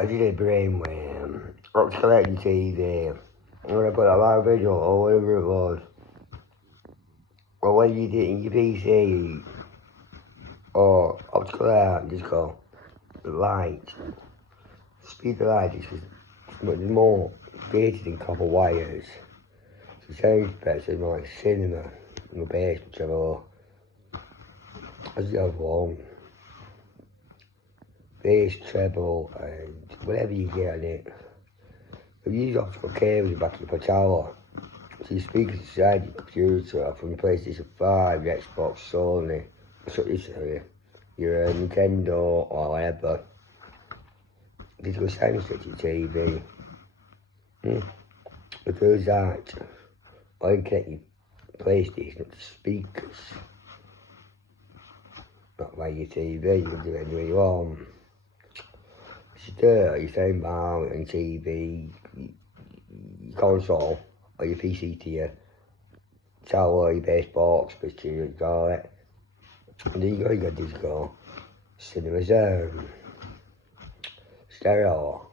I did a brainwave. Optical LED TV. And when I put a live video or whatever it was. Or when you did it in your PC. Or optical LED, just go. The light. Speed of the light is much more gated than copper wires. So it sounds better, more like cinema. In the basement, whichever. As the other one. Bass, treble, and whatever you get on it. If you use optical cables in the back of your tower, so your speakers inside your computer from your PlayStation 5, your Xbox, Sony, your Nintendo or whatever. Digital sound switch your TV. Because that, or you can connect your PlayStation up to speakers. Not like your TV, you can do it anywhere you want. Still, your sound bar and your TV, your console, or your PC to your tower, your bass box, which you call it. And then you got digital, cinema zone, stereo,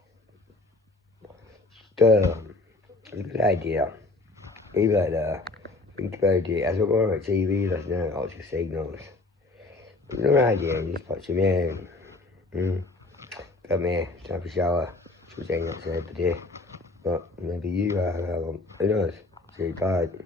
still, it's a good idea. Leave it there, think about it. As we're going on TV, there's no optical signals. It's no idea, you just put some in. Got me, time for a shower. She was hanging outside every day. But maybe you are, who knows? So you died.